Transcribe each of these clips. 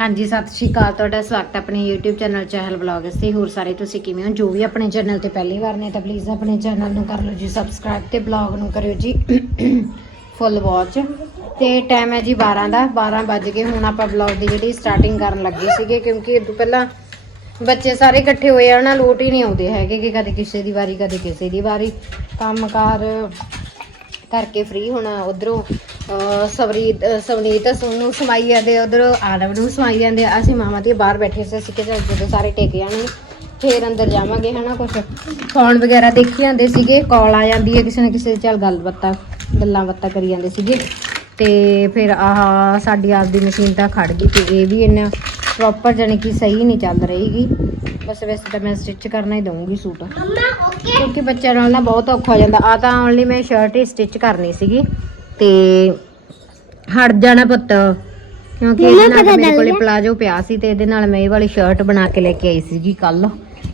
ਹਾਂਜੀ, ਸਤਿ ਸ਼੍ਰੀ ਅਕਾਲ। ਤੁਹਾਡਾ ਸਵਾਗਤ ਹੈ ਆਪਣੇ YouTube ਚੈਨਲ ਚਹਿਲ ਵਲੌਗਸ ਤੇ ਹੋਰ ਸਾਰੇ ਤੁਸੀਂ ਕਿਵੇਂ ਹੋ? ਜੋ ਵੀ ਆਪਣੇ ਚੈਨਲ ਤੇ ਪਹਿਲੀ ਵਾਰ ਨੇ ਤਾਂ ਪਲੀਜ਼ ਆਪਣੇ ਚੈਨਲ ਨੂੰ ਕਰ ਲਓ ਜੀ ਸਬਸਕ੍ਰਾਈਬ ਤੇ ਬਲੌਗ ਨੂੰ ਕਰਿਓ ਜੀ। ਫੁੱਲ ਵਾਚ ਤੇ ਟਾਈਮ ਹੈ ਜੀ 12 ਦਾ। 12 ਵੱਜ ਗਏ। ਹੁਣ ਆਪਾਂ ਬਲੌਗ ਦੀ ਜਿਹੜੀ ਸਟਾਰਟਿੰਗ ਕਰਨ ਲੱਗੇ ਸੀਗੇ, ਕਿਉਂਕਿ ਇਹ ਤੋਂ ਪਹਿਲਾਂ ਬੱਚੇ ਸਾਰੇ ਇਕੱਠੇ ਹੋਏ ਆ ਨਾ, ਲੋਟ ਹੀ ਨਹੀਂ ਆਉਂਦੇ ਹੈਗੇ ਕਿ ਕਦੇ ਕਿਸੇ ਦੀ ਵਾਰੀ, ਕਦੇ ਕਿਸੇ ਦੀ ਵਾਰੀ। ਕੰਮਕਾਰ ਕਰਕੇ ਫ੍ਰੀ ਹੋਣਾ ਉਧਰੋਂ ਸਵਰੀਤ ਸਵਨੀਤ ਨੂੰ ਸਮਾਈ ਜਾਂਦੇ, ਉਧਰੋਂ ਆਲਵ ਨੂੰ ਸਮਾਈ ਜਾਂਦੇ ਅਸੀਂ ਮਾਮਾ ਦੀ ਬਾਹਰ ਬੈਠੇ ਸੀ, ਅਸੀਂ ਕਿ ਜਦੋਂ ਸਾਰੇ ਟਿਕ ਜਾਣਗੇ, ਫੇਰ ਅੰਦਰ ਜਾਵਾਂਗੇ, ਹਨਾ ਕੁਝ ਫੋਨ ਵਗੈਰਾ ਦੇਖੀ ਜਾਂਦੇ ਸੀਗੇ ਕਾਲ ਆ ਜਾਂਦੀ ਹੈ ਕਿਸੇ ਨਾ ਕਿਸੇ, ਚੱਲ ਗੱਲ ਬੱਤਾ, ਗੱਲਾਂ ਬਾਤਾਂ ਕਰੀ ਜਾਂਦੇ ਸੀਗੇ। ਤੇ ਫਿਰ ਆਹ ਸਾਡੀ ਆਪਦੀ ਮਸ਼ੀਨ ਤਾਂ ਖੜ ਗਈ ਤੇ ਇਹ ਵੀ ਇੰਨਾ ਪ੍ਰੋਪਰ ਜਾਨੀ ਕਿ ਸਹੀ ਨਹੀਂ ਚੱਲ ਰਹੀਗੀ ਬਸ ਵੈਸੇ ਤਾਂ ਮੈਂ ਸਟਿਚ ਕਰਨਾ ਹੀ ਦਊਂਗੀ ਸੂਟ। ਕਿਉਂਕਿ ਬੱਚਿਆਂ ਨਾਲ ਨਾ ਬਹੁਤ ਔਖਾ ਹੋ ਜਾਂਦਾ। ਆ ਤਾਂ ਓਨਲੀ ਮੈਂ ਸ਼ਰਟ ਹੀ ਸਟਿਚ ਕਰਨੀ ਸੀਗੀ। ਤੇ ਹਟ ਜਾਣਾ ਪੁੱਤ। ਕਿਉਂਕਿ ਇਹਦੇ ਨਾਲ ਮੇਰੇ ਕੋਲੇ ਪਲਾਜੋ ਪਿਆ ਸੀ ਤੇ ਇਹਦੇ ਨਾਲ ਮੈਂ ਇਹ ਵਾਲੀ ਸ਼ਰਟ ਬਣਾ ਕੇ ਲੈ ਕੇ ਆਈ ਸੀ ਜੀ ਕੱਲ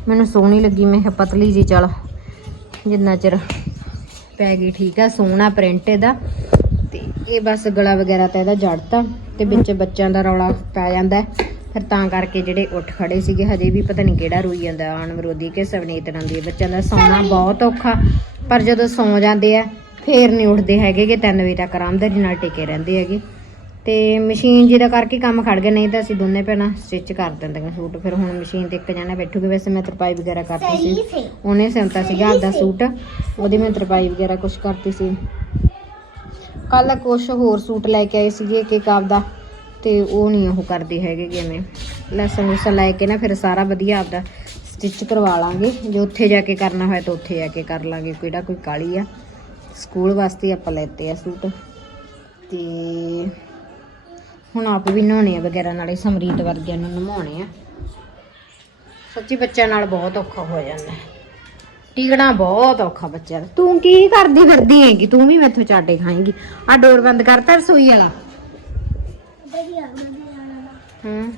ਮੈਨੂੰ ਸੋਹਣੀ ਲੱਗੀ। ਮੈਂ ਪਤਲੀ ਜੀ ਚਲ। ਜਿੰਨਾ ਚਿਰ ਪੈ ਗਈ ਠੀਕ ਆ ਸੋਹਣਾ ਪ੍ਰਿੰਟ ਇਹਦਾ। ਤੇ ਇਹ ਬਸ ਗਲਾ ਵਗੈਰਾ ਤਾਂ ਇਹਦਾ ਜੜਤਾ। ਤੇ ਵਿੱਚ ਬੱਚਿਆਂ ਦਾ ਰੌਲਾ ਪੈ ਜਾਂਦਾ। ਫਿਰ ਤਾਂ ਕਰਕੇ ਜਿਹੜੇ ਉੱਠ ਖੜੇ ਸੀਗੇ ਹਜੇ ਵੀ ਪਤਾ ਨਹੀਂ ਕਿਹੜਾ ਰੋਈ ਜਾਂਦਾ ਆਣ ਵਿਰੋਧੀ ਕਿ ਸਵਨੀਤ ਨੰਦੀ ਬੱਚਿਆਂ ਦਾ ਸੌਣਾ ਬਹੁਤ ਔਖਾ ਪਰ ਜਦੋਂ ਸੌ ਜਾਂਦੇ ਆ ਫੇਰ ਨਹੀਂ ਉੱਠਦੇ ਹੈਗੇ ਕਿ 3 ਵਜੇ ਤੱਕ ਆਰਾਮ ਦੇ ਨਾਲ ਟਿਕੇ ਰਹਿੰਦੇ ਹੈਗੇ। ਤੇ ਮਸ਼ੀਨ ਜਿਹਦਾ ਕਰਕੇ ਕੰਮ ਖੜ ਗਿਆ ਨਹੀਂ ਤਾਂ ਅਸੀਂ ਦੋਨੇ ਭੈਣਾਂ ਸਟਿਚ ਕਰ ਦਿੰਦੀਆਂ ਸੂਟ। ਫਿਰ ਹੁਣ ਮਸ਼ੀਨ ਤੇ ਇੱਕ ਜਾਣਾ ਬੈਠੂਗੇ ਵੈਸੇ ਮੈਂ ਤਰਪਾਈ ਵਗੈਰਾ ਕਰਤੀ ਸੀ। ਉਹਨੇ ਸਿਉਂਤਾ ਸੀਗਾ ਆਪਦਾ ਸੂਟ। ਉਹਦੀ ਮੈਂ ਤਰਪਾਈ ਵਗੈਰਾ ਕੁਛ ਕਰਤੀ ਸੀ। ਕੱਲ ਕੁਛ ਹੋਰ ਸੂਟ ਲੈ ਕੇ ਆਏ ਸੀਗੇ ਕਿ ਆਪਦਾ। ਤੇ ਉਹ ਨਹੀਂ ਉਹ ਕਰਦੇ ਹੈਗੇ ਕਿਵੇਂ ਲੈਸਨ ਲੂਸਨ ਲੈ ਕੇ ਨਾ ਫਿਰ ਸਾਰਾ ਵਧੀਆ ਆਪਦਾ ਸਟਿਚ ਕਰਵਾ ਲਾਂਗੇ। ਜੇ ਉੱਥੇ ਜਾ ਕੇ ਕਰਨਾ ਹੋਇਆ ਤਾਂ ਉੱਥੇ ਜਾ ਕੇ ਕਰ ਲਾਂਗੇ, ਕਿਹੜਾ ਕੋਈ ਕਾਲੀ ਆ। ਸਕੂਲ ਵਾਸਤੇ ਆਪਾਂ ਲੈਤੇ ਆ ਸੂਟ। ਤੇ ਹੁਣ ਆਪ ਵੀ ਨਹਾਉਣੇ ਆ ਵਗੈਰਾ, ਨਾਲੇ ਸਮਰੀਤ ਵਰਗਿਆਂ ਨੂੰ ਨਹਾਉਣੇ ਆ। ਸੱਚੀ ਬੱਚਿਆਂ ਨਾਲ ਬਹੁਤ ਔਖਾ ਹੋ ਜਾਂਦਾ ਟਿਕਣਾ ਬਹੁਤ ਔਖਾ ਬੱਚਿਆਂ ਦਾ। ਤੂੰ ਕੀ ਕਰਦੀ ਫਿਰਦੀ ਹੈਗੀ? ਤੂੰ ਵੀ ਮੈਥੋਂ ਚਾਟੇ ਖਾਏਂਗੀ। ਆ ਡੋਰ ਬੰਦ ਕਰਤਾ ਰਸੋਈ ਵਾਲਾ। ਹੂੰ।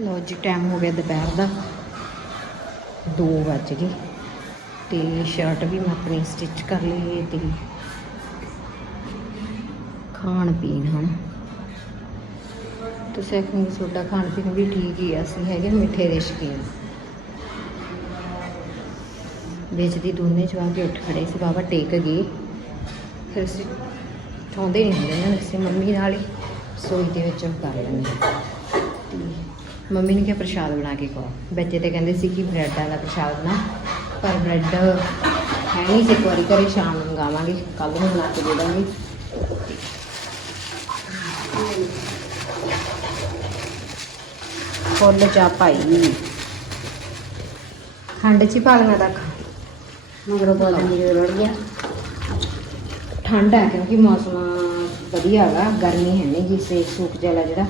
ਲੋ ਜੀ ਟਾਈਮ ਹੋ ਗਿਆ ਦੁਪਹਿਰ ਦਾ। 2 ਵੱਜ ਗਏ ਤੇ ਸ਼ਰਟ ਵੀ ਮੈਂ ਆਪਣੀ ਸਟਿਚ ਕਰ ਲਈ ਹੈ ਤੇ ਖਾਣ ਪੀਣ ਹਨ ਤੁਸੀਂ ਆਖੋਗੇ ਤੁਹਾਡਾ ਖਾਣ ਪੀਣ ਵੀ ਠੀਕ ਹੀ ਆ, ਅਸੀਂ ਹੈਗੇ ਮਿੱਠੇ ਦੇ ਸ਼ੌਕੀਨ ਵਿੱਚ ਦੀ ਦੋਨੇ ਜਵਾ ਕੇ ਉੱਠ ਖੜੇ ਸੀ ਬਾਬਾ ਟੇਕ ਗਏ। ਫਿਰ ਅਸੀਂ ਚਾਹੁੰਦੇ ਨਹੀਂ ਹੁੰਦੇ ਨਾ, ਅਸੀਂ ਮੰਮੀ ਨਾਲ ਹੀ ਸੋਈ ਦੇ ਵਿੱਚ ਉਹ ਕਰ ਲੈਂਦੇ ਤੇ ਮੰਮੀ ਨੇ ਕਿਹਾ ਪ੍ਰਸ਼ਾਦ ਬਣਾ ਕੇ ਖਾਓ ਬੱਚੇ ਤੇ ਕਹਿੰਦੇ ਸੀ ਕਿ ਬ੍ਰੈਡ ਵਾਲਾ ਪ੍ਰਸ਼ਾਦ ਨਾ, ਪਰ ਬ੍ਰੈਡ ਹੈ ਨਹੀਂ ਸੀ। ਇੱਕ ਵਾਰੀ ਘਰੇ ਸ਼ਾਮ ਨੂੰ ਮੰਗਾਵਾਂਗੇ ਕੱਲ ਨੂੰ ਬਣਾ ਕੇ ਦੇ ਦਾਂਗੇ। ਫੁੱਲ ਚਾ ਪਾਈ ਖੰਡ ਚ ਹੀ ਪਾ ਲੈਣਾ ਤੱਕ ਮਗਰੋਂ ਪਾ ਲੈਣੀ ਰੜ ਗਿਆ। ਠੰਡ ਹੈ ਕਿਉਂਕਿ ਮੌਸਮ ਵਧੀਆ ਹੈਗਾ ਗਰਮੀ ਹੈ ਨਹੀਂ ਜੀ ਸੇਕ ਸੂਕ ਜਿਹਾ ਜਿਹੜਾ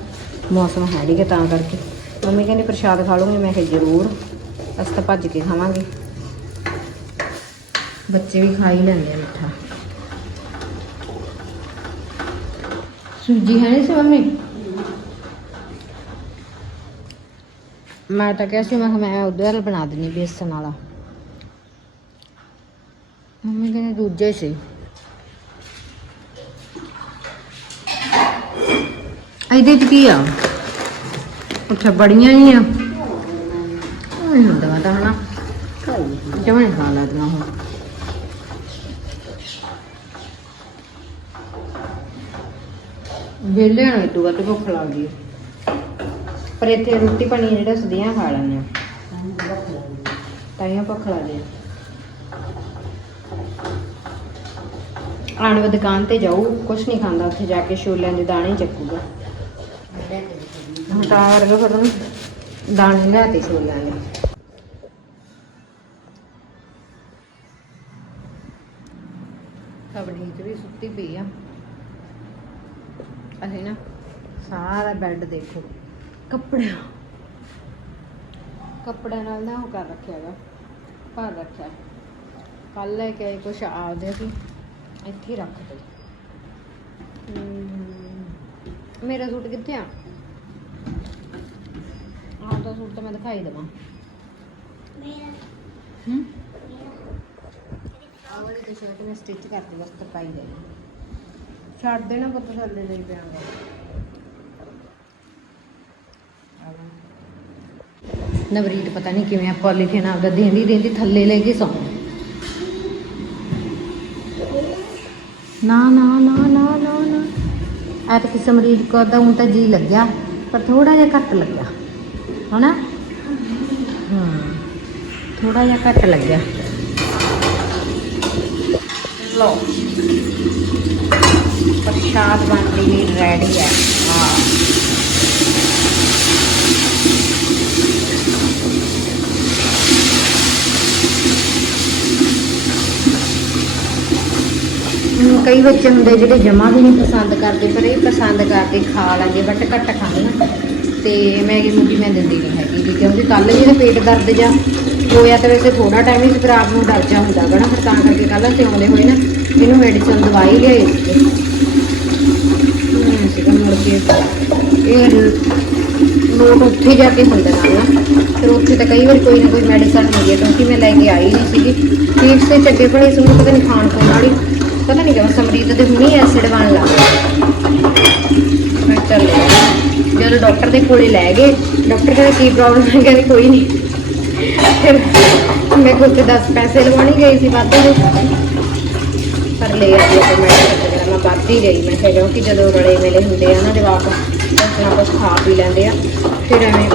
ਮੌਸਮ ਹੈ ਨਹੀਂ ਗਾ ਤਾਂ ਕਰਕੇ। ਮੰਮੀ ਕਹਿੰਦੀ ਪ੍ਰਸ਼ਾਦ ਖਾ ਲੂੰਗੀ, ਮੈਂ ਕਿਹਾ ਜ਼ਰੂਰ, ਅਸੀਂ ਤਾਂ ਭੱਜ ਕੇ ਖਾਵਾਂਗੇ। ਬੱਚੇ ਵੀ ਖਾ ਹੀ ਲੈਂਦੇ ਆ ਮਿੱਠਾ। ਸੂਜੀ ਹੈ ਨਹੀਂ ਸੀ ਮੰਮੀ? ਮੈਂ ਤਾਂ ਕਿਹਾ ਸੀ, ਮੈਂ ਕਿਹਾ ਮੈਂ ਉਹਦੇ ਬਣਾ ਦਿੰਨੀ ਬੇਸਨ ਵਾਲਾ। ਮੰਮੀ ਕਹਿੰਦੇ ਦੂਜੇ ਸੀ ਇਹਦੇ ਚ ਕੀ ਆ? ਉੱਥੇ ਬੜੀਆਂ ਹੀ ਆ ਨਹੀਂ ਹੁੰਦਾ ਤਾਂ ਹਨਾ। ਜਮਾਂ ਖਾ ਲੱਗਦਾ ਹੁਣ ਵੇਲੇ ਨੂੰ ਇਦੋਂ ਵੱਧ ਭੁੱਖ ਲੱਗਦੀ ਪਰ ਇੱਥੇ ਰੋਟੀ ਪਾਣੀ ਜਿਹੜਾ ਸਦੀਆਂ ਖਾ ਲੈਂਦੇ ਆ। ਤਾਈਆਂ ਭੁੱਖ ਲੱਗਦੀ ਹੈ ਆਣਵਾ ਦੁਕਾਨ ਤੇ ਜਾਊ, ਕੁਛ ਨਹੀਂ ਖਾਂਦਾ, ਉੱਥੇ ਜਾ ਕੇ ਛੋਲਿਆਂ ਦੇ ਦਾਣੇ ਹੀ ਚੱਕੂਗਾ। ਤਾਂ ਵਰਗਾ ਫਿਰ ਉਹਨੂੰ ਦਾਣੇ ਲਿਆਤੇ ਛੋਲਿਆਂ ਦੇ ਕਬੜੀ ਵੀ ਸੁੱਤੀ ਪਈ ਆ। ਅਸੀਂ ਨਾ ਸਾਰਾ ਬੈੱਡ ਦੇਖੋ। ਕੱਪੜਿਆਂ ਕੱਪੜਿਆਂ ਨਾਲ ਨਾ ਉਹ ਕਰ ਰੱਖਿਆ ਵਾ ਭਰ ਰੱਖਿਆ। ਕੱਲ ਲੈ ਕੇ ਆਏ ਕੁਛ ਆਪਦੇ ਸੀ ਇੱਥੇ ਰੱਖ ਦੇ ਮੇਰਾ ਸੂਟ ਕਿੱਥੇ ਆ? ਆਪਦਾ ਸੂਟ ਤਾਂ ਮੈਂ ਦਿਖਾਈ ਦੇਵਾਂ। ਹੂੰ? ਆਹ ਵਾਲੀ ਟੀ-ਸ਼ਰਟ ਮੈਂ ਸਟਿਚ ਕਰਦੀ ਬਸ ਤਰਪਾਈ ਦੇ ਛੱਡ ਦੇਣਾ ਪੁੱਤ ਥੱਲੇ ਲਈ ਪਿਆਂਗਾ ਨਵਰੀਤ ਪਤਾ ਨਹੀਂ ਕਿਵੇਂ ਆ ਪੋਲੀਥੀਨ ਆਪਦਾ ਦੇਂਦੀ ਦੇਂਦੀ ਥੱਲੇ ਲੈ ਕੇ ਸੌਂ। ਨਾ ਨਾ ਨਾ ਨਾ ਨਾ ਨਾ। ਐਤ ਕਿਸੇ ਮਰੀਜ਼ ਕੋ ਤਾਂ ਹੁਣ ਤਾਂ ਜੀ ਲੱਗਿਆ ਪਰ ਥੋੜਾ ਜਿਹਾ ਘੱਟ ਲੱਗਿਆ। ਹਨਾ ਹਾਂ। ਥੋੜਾ ਜਿਹਾ ਘੱਟ ਲੱਗਿਆ। ਲਓ। ਪ੍ਰਸ਼ਾਦ ਬਣ ਲਈ ਰੈਡੀ ਹੈ। ਹਾਂ। ਕਈ ਬੱਚੇ ਹੁੰਦੇ ਜਿਹੜੇ ਜਮਾ ਵੀ ਨਹੀਂ ਪਸੰਦ ਕਰਦੇ, ਪਰ ਇਹ ਪਸੰਦ ਕਰਦੇ ਖਾ ਲੈਂਦੇ ਬਟ ਘੱਟ ਖਾਂਦੇ ਨਾ। ਤੇ ਮੈਗੀ ਮੂਗੀ ਮੈਂ ਦਿੰਦੀ ਨਹੀਂ ਹੈਗੀ ਜੀ, ਕਿਉਂਕਿ ਕੱਲ ਜਿਹਦੇ ਪੇਟ ਦਰਦ ਜਾਂ ਹੋਇਆ ਤਾਂ ਵੈਸੇ ਥੋੜਾ ਟਾਈਮ ਹੀ ਸੀ ਪਰ ਆਪ ਨੂੰ ਡਰ ਜਾ ਹੁੰਦਾ ਗਾ ਨਾ ਫਿਰ ਤਾਂ ਕਰਕੇ ਕੱਲ ਤੇ ਆਉਂਦੇ ਹੋਏ ਨਾ ਇਹਨੂੰ ਮੈਡੀਸਨ ਦਵਾਈ ਲਿਆਈ ਸੀ ਸੀਗਾ ਮੁੜ ਕੇ ਇਹ ਲੋਟ ਉੱਥੇ ਜਾ ਕੇ ਹੁੰਦਾ ਨਾਲ ਨਾ ਫਿਰ ਉੱਥੇ ਤਾਂ ਕਈ ਵਾਰ ਕੋਈ ਨਾ ਕੋਈ ਮੈਡੀਸਨ ਹੁੰਦੀ ਹੈ ਕਿਉਂਕਿ ਮੈਂ ਲੈ ਕੇ ਆਈ ਨਹੀਂ ਸੀਗੀ। ਫੀਸ ਤੇ ਚੱਗੇ ਪੜੇ ਸੀ ਪਤਾ ਨਹੀਂ ਖਾਣ ਖੋਣ ਵਾਲੀ ਪਤਾ ਨਹੀਂ ਕਿਵੇਂ ਸਮਰੀਤ ਦੇ ਹੁਣੀ ਐਸਿਡ ਬਣ ਲੱਗ ਮੈਂ ਚੱਲ ਜਦੋਂ ਡਾਕਟਰ ਦੇ ਕੋਲੇ ਲੈ ਗਏ। ਡਾਕਟਰ ਕਹਿੰਦਾ ਕੀ ਪ੍ਰੋਬਲਮ ਹੈ ਕਹਿੰਦੇ ਕੋਈ ਨਹੀਂ ਫਿਰ ਮੈਂ ਕੋਲ ਤੇ 10 ਪੈਸੇ ਲਵਾਉਣੀ ਗਈ ਸੀ ਵਾਧੂ ਦੇ। ਪਰ ਲੈ ਆਈ ਤੇ ਮੈਂ। ਮੈਂ ਵੱਧ ਹੀ ਗਈ। ਮੈਂ ਕਿਹਾ ਕਿਉਂਕਿ ਜਦੋਂ ਰਲੇ ਮੇਲੇ ਹੁੰਦੇ ਆ ਨਾ ਜਵਾਕ ਨਾਲ ਕੁਛ ਖਾ ਪੀ ਲੈਂਦੇ ਆ। ਫਿਰ ਐਵੇਂ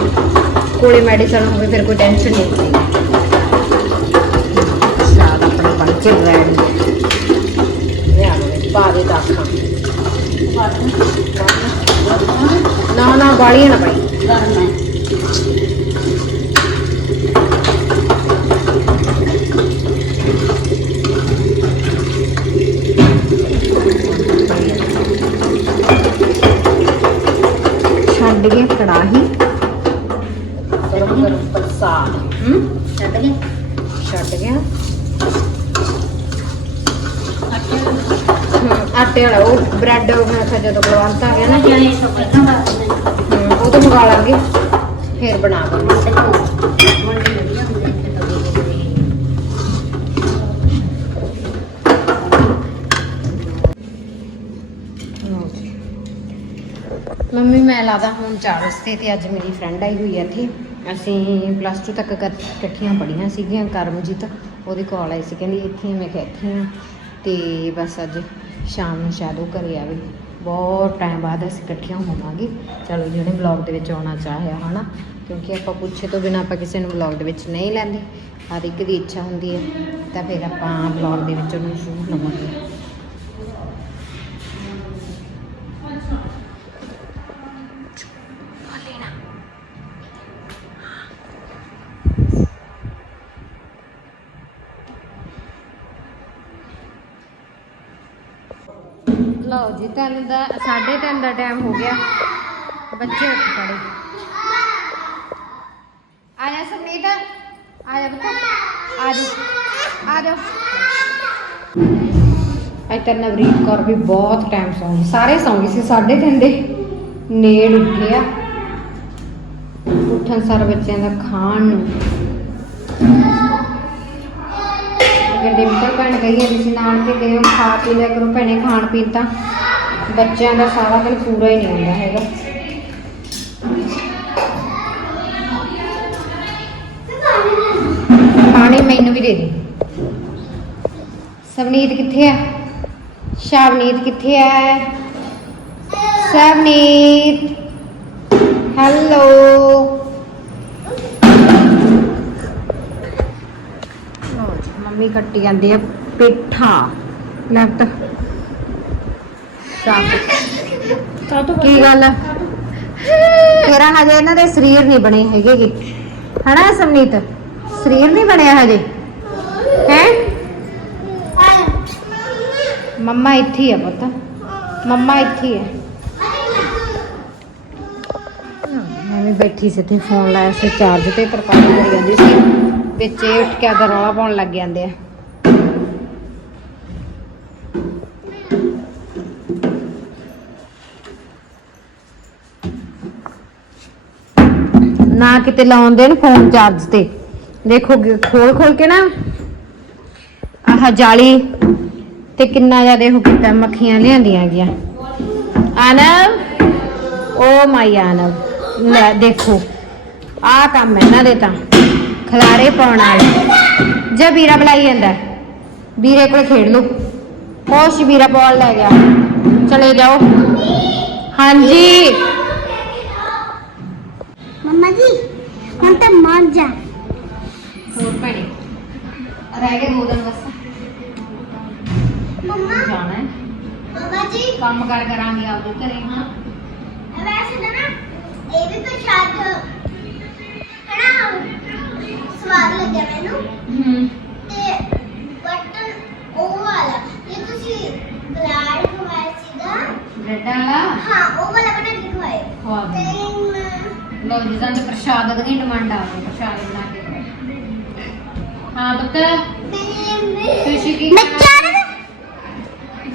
ਕੋਲੇ ਮੈਡੀਸਨ ਹੋਵੇ ਫਿਰ ਕੋਈ ਟੈਨਸ਼ਨ ਨਹੀਂ ਹੁੰਦੀ। ਸਾਦ ਆਪਣੇ ਬਣ ਕੇ ਰੈਡੀ ਲਿਆ ਮੈਂ ਪਾ ਦੇ ਨਾ ਨਾ ਬਾਲੀਆਂ ਨਾ ਪਾਈ। ਛੱਡ ਗਿਆ ਕੜਾਹੀ। ਗਰਮ ਗਰਮ ਪ੍ਰਸਾਦ। ਹੂੰ? ਛੱਡ ਗਏ ਛੱਡ ਗਿਆ ਹਮ, ਆਟੇ ਵਾਲਾ ਉਹ ਬ੍ਰੈਡ ਮੈਂ ਕਿਹਾ ਜਦੋਂ ਬਲਵੰਤ ਆ ਗਿਆ ਨਾ। ਜਾਣੇ ਸੋ ਪਹਿਲਾਂ ਬਾਤ ਨਹੀਂ ਹਮ, ਉਹ ਤੋਂ ਮੰਗਾ ਲਾਂਗੇ। ਫੇਰ ਬਣਾ ਦਾਂਗੇ। ਲਓ ਜੀ। ਮੰਮੀ ਮੈਂ ਲਾਦਾ ਹੁਣ ਚਾਰ ਰਸਤੇ ਤੇ ਅੱਜ ਮੇਰੀ ਫਰੈਂਡ ਆਈ ਹੋਈ ਹੈ ਇੱਥੇ। ਅਸੀਂ ਪਲੱਸ 2 ਤੱਕ ਕਰ- ਇਕੱਠੀਆਂ ਪੜ੍ਹੀਆਂ ਸੀਗੀਆਂ ਕਰਮਜੀਤ ਉਹਦੇ ਕਾਲ ਆਈ ਸੀ ਕਹਿੰਦੀ ਇੱਥੇ। ਮੈਂ ਕਿਹਾ ਇੱਥੇ ਹਾਂ ਤੇ ਬਸ ਅੱਜ ਸ਼ਾਮ ਨੂੰ ਸ਼ਾਇਦ ਉਹ ਘਰੇ ਆਵੇ। ਬਹੁਤ ਟਾਈਮ ਬਾਅਦ ਅਸੀਂ ਇਕੱਠੀਆਂ ਹੋਵਾਂਗੇ। ਚਲੋ ਜਿਹੜੇ ਵਲੌਗ ਦੇ ਵਿੱਚ ਆਉਣਾ ਚਾਹਿਆ, ਹਨਾ? ਕਿਉਂਕਿ ਆਪਾਂ ਪੁੱਛੇ ਤੋਂ ਬਿਨਾਂ ਆਪਾਂ ਕਿਸੇ ਨੂੰ ਵਲੌਗ ਦੇ ਵਿੱਚ ਨਹੀਂ ਲੈਂਦੇ। ਹਰ ਇੱਕ ਦੀ ਇੱਛਾ ਹੁੰਦੀ ਹੈ। ਤਾਂ ਫਿਰ ਆਪਾਂ ਵਲੌਗ ਦੇ ਵਿੱਚ ਉਹਨੂੰ ਜ਼ਰੂਰ ਲਵਾਂਗੇ। ਤਿੰਨ ਦਾ 3:30 ਦਾ ਟਾਈਮ ਹੋ ਗਿਆ। ਬੱਚੇ ਉੱਠ ਖੜੇ। ਆ ਜਾ ਸਮਨੀਤ ਆ ਆ ਜਾ। ਆ ਜਾ। ਇੱਧਰ ਨਵਰੀਤ ਕੌਰ ਵੀ ਬਹੁਤ ਟਾਈਮ ਸੌਂ ਸਾਰੇ ਸੌਂ ਗਏ ਸੀ 3:30 ਦੇ। ਨੇੜ ਉੱਠੇ ਉੱਠਣ ਸਾਰ ਬੱਚਿਆਂ ਦਾ ਖਾਣ ਨੂੰ। ਅਗਰ ਡਿੰਪਲ ਭੈਣ ਕਹੀ ਜਾਂਦੀ ਸੀ ਨਾਲ ਕੇ ਗਏ, ਖਾ ਪੀ ਲਿਆ ਕਰੋ ਭੈਣੇ, ਖਾਣ ਪੀਣ ਤਾਂ। ਬੱਚਿਆਂ ਦਾ ਸਾਰਾ ਦਿਨ ਪੂਰਾ ਹੀ ਨਹੀਂ ਹੁੰਦਾ ਹੈਗਾ। ਪਾਣੀ ਮੈਨੂੰ ਵੀ ਦੇ ਦੇ। ਸਵਨੀਤ ਕਿੱਥੇ ਹੈ ਸ਼ਾਵਨੀਤ ਕਿੱਥੇ ਹੈ ਸਵਨੀਤ। ਹੈਲੋ। ਲਓ ਜੀ, ਮੰਮੀ ਕੱਟੀ ਜਾਂਦੀ ਆ ਪੇਠਾ। ਲੈਫਟ ਕੀ ਗੱਲ ਆ? ਤੇਰਾ ਹਜੇ ਇਹਨਾਂ ਦੇ ਸਰੀਰ ਨਹੀਂ ਬਣੇ ਹੈਗੇ ਗੇ। ਹਨਾ ਸਮਨੀਤ ਸਰੀਰ ਨਹੀਂ ਬਣਿਆ ਹਜੇ। ਹੈ? ਮੰਮਾ ਇੱਥੇ ਹੀ ਆ ਪੁੱਤ। ਮੰਮਾ ਇੱਥੇ ਹੀ ਹੈ ਮੈਂ ਵੀ ਬੈਠੀ ਸੀ ਤੇ ਫੋਨ ਲਾਇਆ ਸੀ ਚਾਰਜ ਤੇ ਤਰਪਾਈ ਕਰੀ ਜਾਂਦੀ ਸੀ। ਵਿੱਚ ਇਹ ਉੱਠ ਕੇ ਆਦਾ ਰੌਲਾ ਪਾਉਣ ਲੱਗ ਜਾਂਦੇ ਆ। ਕਿਤੇ ਲਾਉਣ ਦੇਣ ਫੋਨ ਚਾਰਜ ਤੇ। ਦੇਖੋ, ਖੋਲ ਖੋਲ ਕੇ ਨਾ ਆਹ ਜਾਲੀ ਤੇ ਕਿੰਨਾ ਜ਼ਿਆਦਾ ਉਹ ਕੀਤਾ, ਮੱਖੀਆਂ ਲਿਆਂਦੀਆਂ ਗਿਆ ਆਨਵ ਓ ਮਾਈ ਆਨਵ, ਲੈ ਦੇਖੋ, ਆਹ ਕੰਮ ਇਹਨਾਂ ਦੇ ਤਾਂ, ਖਲਾਰੇ ਪਾਉਣ ਵਾਲੇ। ਜੇ ਵੀਰਾ ਬੁਲਾਈ ਜਾਂਦਾ, ਵੀਰੇ ਕੋਲ ਖੇਡ ਲਓ। ਹੋਸ਼ ਵੀਰਾ ਬਾਲ ਲੈ ਗਿਆ। ਚਲੇ ਜਾਓ। ਹਾਂਜੀ। ਮੰਮਾ ਜੀ। ਹੁਣ ਤਾਂ ਮਰ ਜਾ। ਹੋਰ ਭੈਣੇ ਰਹਿ ਗਏ ਦੋ ਦਿਨ ਬਸ। ਮੰਮਾ। ਜਾਣਾ ਹੈ। ਮੰਮਾ ਜੀ। ਕੰਮ ਕਰ ਕਰਾਂਗੇ ਆਪਦੇ ਘਰੇ ਹਾਂ ਵੈਸੇ ਤਾਂ ਨਾ ਇਹ ਵੀ ਪ੍ਰਸ਼ਾਦ ਹਨਾ ਸਵਾਦ ਲੱਗਿਆ ਮੈਨੂੰ। ਹੂੰ। ਤੇ ਬਟਨ ਉਹ ਵਾਲਾ ਇਹ ਤੁਸੀਂ ਬਲਾਡ ਖਵਾਇਆ ਸੀਗਾ। ਬ੍ਰੈਡ ਵਾਲਾ? ਹਾਂ ਉਹ ਵਾਲਾ ਬਣਾ ਕੇ ਖਵਾਏ ਖਵਾ ਤੇ ਦਿੰਦੇ ਮੈਂ- ਲੋ ਜੀ ਸਾਨੂੰ ਪ੍ਰਸ਼ਾਦ ਦੀ ਡਿਮਾਂਡ ਆ ਗਈ ਪ੍ਰਸ਼ਾਦ ਬਣਾ ਕੇ। ਹਾਂ ਪੁੱਤ। ਤੁਸੀਂ ਕੀ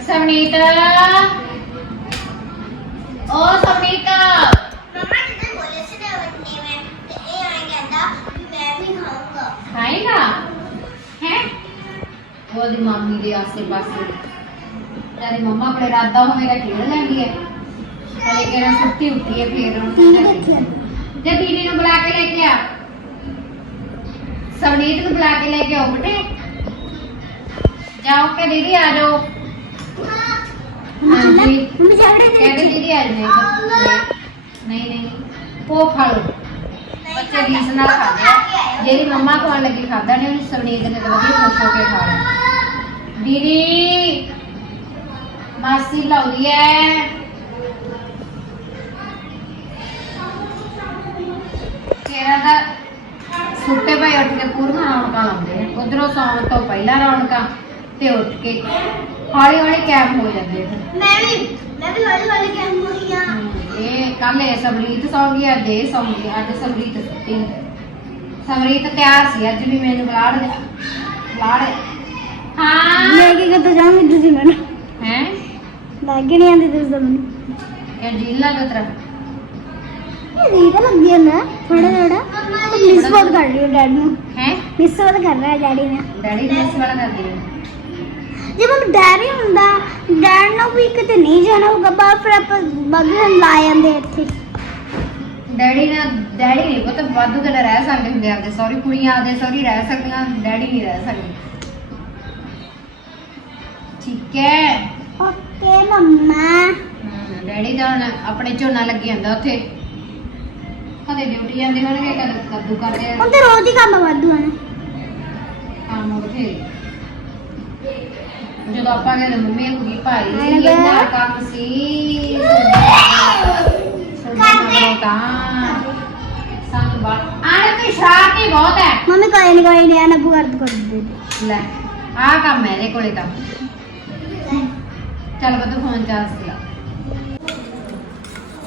ਸਮਨੀਤ ਓ ਸਮਨੀਤ ਮੰਮਾ ਜਿੱਦਾਂ ਬੋਲੇ ਸੀ ਨਾ ਵੱਡੇ ਮੈਂ ਤੇ ਇਹ ਆਏ ਕਹਿੰਦਾ ਕਿ ਮੈਂ ਵੀ ਖਾਊਂਗਾ। ਖਾਏਗਾ? ਹੈ? ਉਹਦੀ ਮੰਮੀ ਦੇ ਆਸੇ ਪਾਸੇ ਤੇਰੀ ਮੰਮਾ ਆਪਣੇ ਰਾਦਾ ਹੋਵੇਗਾ ਖੇਡ ਲੈਂਦੀ ਹੈ। ਹਲੇ ਕਿਹੜਾ ਸੁੱਤੀ ਉੱਠੀ ਹੈ ਫੇਰ। ਉਹਨੂੰ ਜੇ ਦੀਦੀ ਨੂੰ ਬੁਲਾ ਕੇ ਲੈ ਕੇ ਆ। ਸਵਨੀਤ ਨੂੰ ਬੁਲਾ ਕੇ ਲੈ ਕੇ ਆਓ ਬਟੇ। ਜਾਓ ਕਿ ਦੀਦੀ ਆ ਜਾਓ। ਹਾਂਜੀ। ਮੰਮੀ ਜਾਵੜੇ ਕਹਿੰਦੇ ਦੀਦੀ ਆ ਜਾਓ। ਨਹੀਂ ਨਹੀਂ ਉਹ ਖਾ ਲਓ। ਬੱਚੇ ਰੀਸ ਨਾਲ ਖਾਂਦੇ ਆ ਜਿਹੜੀ ਮੰਮਾ ਖਾਣ ਲੱਗੀ ਖਾਦਾ ਨੇ ਉਹਨੂੰ ਸਵਨੀਤ ਨੇ ਤਾਂ ਵਧੀਆ ਖੁਸ਼ ਹੋ ਕੇ ਖਾ ਲਿਆ। ਦੀਦੀ ਮਾਸੀ ਲਾਉਂਦੀ ਐ। ਤੇਰਾ ਦਾ ਸੁੱਤੇ ਪਏ ਉੱਠ ਕੇ ਪੂਰੀਆਂ ਰੌਣਕਾਂ ਲਾਉਂਦੇ ਆ ਉਧਰੋਂ ਸੌਣ ਤੋਂ ਪਹਿਲਾਂ ਰੌਣਕਾਂ ਤੇ ਉੱਠ ਕੇ ਹੌਲੀ ਹੌਲੀ ਕੈਮ ਹੋ ਜਾਂਦੇ ਫਿਰ ਮੈਂ ਵੀ ਮੈਂ ਵੀ ਹੌਲੀ ਹੌਲੀ ਕਹਿ ਹੋਈ ਆ ਇਹ ਕੱਲ ਇਹ ਸਬਰੀਤ ਸੌਂ ਗਈ ਅੱਜ ਇਹ ਸੌਂ ਗਈ ਅੱਜ ਸਬਰੀਤ ਸੁੱਤੀ। ਨੀ। ਸਬਰੀਤ ਤਿਆਰ ਸੀ ਅੱਜ ਵੀ ਮੈਨੂੰ ਬੁਲਾ ਦੇ ਬੁਲਾ ਦੇ ਹਾਂ। ਲੈ ਕੇ ਕਿੱਥੇ ਜਾਵਾਂਗੇ ਤੁਸੀਂ ਮੈਨੂੰ? ਹੈ? ਲੱਗ ਨਹੀਂ ਆਂਦੀ ਤੁਸੀਂ ਮੈਨੂੰ। ਇਹ ਢੀਲਾ ਕਤਰਾ ਇਹ ਰੀਤ ਲੱਗੀ ਨਾ ਥੋੜਾ ਥੋੜਾ ਮਿਸ ਬਹੁਤ ਕਰ ਰਹੀ ਹੈ ਡੈਡ ਨੂੰ ਹੈ ਮਿਸ ਬਹੁਤ ਕਰ ਰਿਹਾ ਡੈਡੀ ਨੇ ਡੈਡੀ ਨੇ ਇਸ ਵਾਲਾ ਕਰਦੀ ਹੈ ਜੇ ਮੈਂ ਡੈਡੀ ਹੁੰਦਾ ਡੈਡ ਨੂੰ ਵੀ ਕਿਤੇ ਨਹੀਂ ਜਾਣਾ ਹੋਊਗਾ ਬਾਹਰ ਫਿਰ ਆਪਾਂ ਬਗਨ ਲਾ ਜਾਂਦੇ ਇੱਥੇ ਡੈਡੀ ਨਾਲ ਡੈਡੀ ਨਹੀਂ ਪੁੱਤ ਵਾਧੂ ਦਿਨ ਰਹਿ ਸਕਦੇ ਹੁੰਦੇ ਆਪਦੇ ਸੌਰੀ ਕੁੜੀਆਂ ਆਪਦੇ ਸੌਰੀ ਰਹਿ ਸਕਦੀਆਂ ਡੈਡੀ ਨਹੀਂ ਰਹਿ ਸਕਦੇ ਠੀਕ ਹੈ ਓਕੇ ਮੰਮਾ ਹਮ, ਡੈਡੀ ਦਾ ਹੁਣ ਆਪਣੇ ਝੋਨਾ ਲੱਗੀ ਜਾਂਦਾ ਉੱਥੇ ਕਦੇ ਡਿਊਟੀ ਜਾਂਦੇ ਹੋਣਗੇ ਕਦੇ ਕੱਦੂ ਕਰਦੇ ਆ। ਹੁਣ ਤੇ ਰੋਜ਼ ਹੀ ਕੰਮ ਵਾਧੂ ਹਨ ਕੰਮ ਉੱਥੇ ਜਦੋਂ ਆਪਾਂ ਕਹਿੰਦੇ ਮੰਮੀ ਭਾਈ ਨਾ ਬੇ। ਕੰਮ ਸੀ ਕਰਦੇ। ਤਾਂ ਸਾਨੂੰ ਬਾਤ ਆਣੇ ਤੇ ਸ਼ਰਾਰਤੀ ਬਹੁਤ ਹੈ। ਮੰਮੀ ਕੋਈ ਨਹੀਂ ਕੋਈ ਨਹੀਂ ਆਣਾ ਬੁਆਰਦ ਕਰ ਦੇ ਲੈ ਆਹ ਕੰਮ ਹੈ ਇਹਦੇ ਕੋਲੇ ਤਾਂ। ਚੱਲ ਬਤ ਫੋਨ ਚਾਰਜ ਲਾ।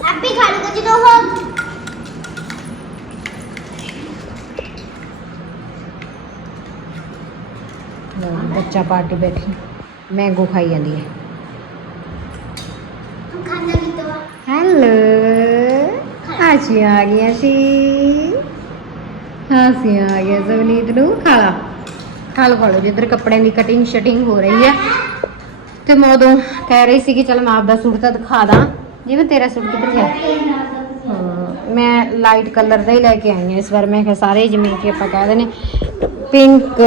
ਆਪੀ ਖਾ ਲੂਗਾ ਜਦੋਂ ਹੋ ਬੱਚਾ ਪਾਰਟੀ ਬੈਠੀ। ਮੈਂਗੋ ਖਾਈ ਜਾਂਦੀ ਹੈ। ਤੂੰ ਖਾਣਾ ਹੈਲੋ ਹਾਸੀਆਂ ਆ ਗਈਆਂ ਸੀ। ਹਾਸੀਆਂ ਆ ਗਈਆਂ ਜ਼ਵਨੀਤ ਨੂੰ ਖਾ ਲਾ ਖਾ ਲਓ ਖਾ ਲਓ ਜਿੱਧਰ ਕੱਪੜਿਆਂ ਦੀ ਕਟਿੰਗ ਸ਼ਟਿੰਗ ਹੋ ਰਹੀ ਹੈ। ਤੇ ਮੈਂ ਉਦੋਂ ਕਹਿ ਰਹੀ ਸੀ ਕਿ ਚਲ ਮੈਂ ਆਪਦਾ ਸੂਟ ਤਾਂ ਦਿਖਾ ਦਾਂ। ਜਿਵੇਂ ਤੇਰਾ ਸੂਟ ਕਿੱਧਰ ਗਿਆ? ਹਾਂ, ਮੈਂ ਲਾਈਟ ਕਲਰ ਦਾ ਹੀ ਲੈ ਕੇ ਆਈ ਹਾਂ ਇਸ ਵਾਰ। ਮੈਂ ਕਿਹਾ ਸਾਰੇ ਜਿਵੇਂ ਕਿ ਆਪਾਂ ਕਹਿ ਦਿੰਦੇ ਪਿੰਕ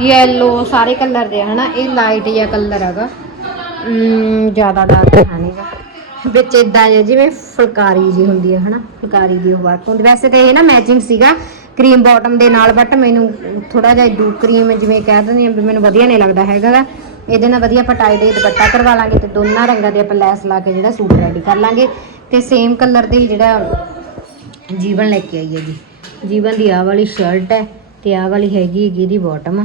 ਯੈਲੋ ਸਾਰੇ ਕਲਰ ਦੇ ਹਨਾ? ਇਹ ਲਾਈਟ ਜਿਹਾ ਕਲਰ ਹੈਗਾ। ਜ਼ਿਆਦਾ ਡਾਰਕ ਹੈ ਵਿੱਚ ਇਦਾਂ ਜਿਵੇਂ ਫੁਲਕਾਰੀ ਜੀ ਹੁੰਦੀ ਹੈ ਹਨਾ? ਫੁਲਕਾਰੀ ਦੀ ਵਰਕ ਹੁੰਦੀ ਵੈਸੇ ਤਾਂ ਇਹ ਨਾ ਮੈਚਿੰਗ ਸੀਗਾ ਕਰੀਮ ਬਾਟਮ ਦੇ ਨਾਲ ਬਟ ਮੈਨੂੰ ਥੋੜਾ ਜਿਹਾ ਡੂ ਕਰੀਮ ਜਿਵੇਂ ਕਹਿ ਦਿੰਦੀ ਆ ਵੀ ਮੈਨੂੰ ਵਧੀਆ ਨਹੀਂ ਲੱਗਦਾ ਹੈਗਾ ਗਾ। ਇਹਦੇ ਨਾਲ ਵਧੀਆ ਪਟਾਈ ਦੇ ਦੁਪੱਟਾ ਕਰਵਾ ਲਾਂਗੇ ਤੇ ਦੋਨਾਂ ਰੰਗਾਂ ਦੇ ਆਪਾਂ ਲੈਸ ਲਾ ਕੇ ਜਿਹੜਾ ਸੂਟ ਰੈਡੀ ਕਰ ਲਾਂਗੇ। ਤੇ ਸੇਮ ਕਲਰ ਦੇ ਜਿਹੜਾ ਜੀਵਨ ਲੈ ਕੇ ਆਈ ਹੈ ਜੀ ਜੀਵਨ ਦੀ ਆਹ ਵਾਲੀ ਸ਼ਰਟ ਹੈ ਤੇ ਆਹ ਵਾਲੀ ਹੈਗੀ ਹੈਗੀ ਇਹਦੀ ਬਾਟਮ